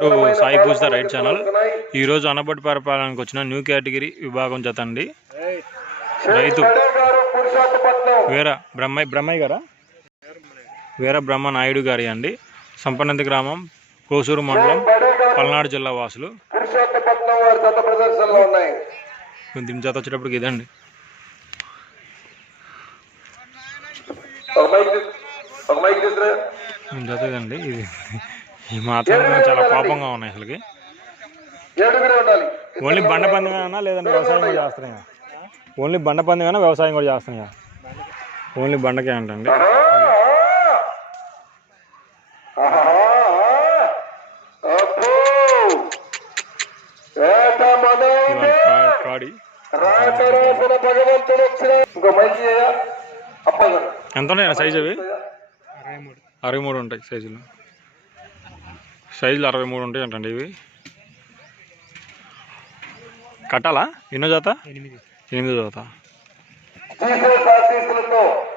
To Sai Pujitha right channel. ఈరోజు అనబట్టి పరిపాలనకు వచ్చిన న్యూ కేటగిరీ విభాగం జత అండి. రైతు వీర బ్రహ్మయ్య బ్రహ్మయ్య గారా? వీర బ్రహ్మ నాయుడు గారి అండి. సంపన్నంది గ్రామం కోసూరు మండలం పల్నాడు జిల్లా వాసులు. దీని జత వచ్చేటప్పటికి ఇదండి. జత ఇదండి. ఇది ఈ మాత్రం చాలా పాపంగా ఉన్నాయి అసలుకి. ఓన్లీ బండ పందెమేనా లేదంటే వ్యవసాయం కూడా చేస్తున్నాయా? ఓన్లీ బండ పందెమేనా వ్యవసాయం కూడా చేస్తున్నాయా? ఓన్లీ బండకే అంటండి. ఎంత ఉన్నాయి సైజు అవి? అరవై మూడు ఉంటాయి సైజులు. సైజులు అరవై మూడు ఉంటాయి అంటండి ఇవి. కట్టాలా? ఎన్నో జాత? ఎనిమిది. జాత. జీసస్ ఆశీస్సులతో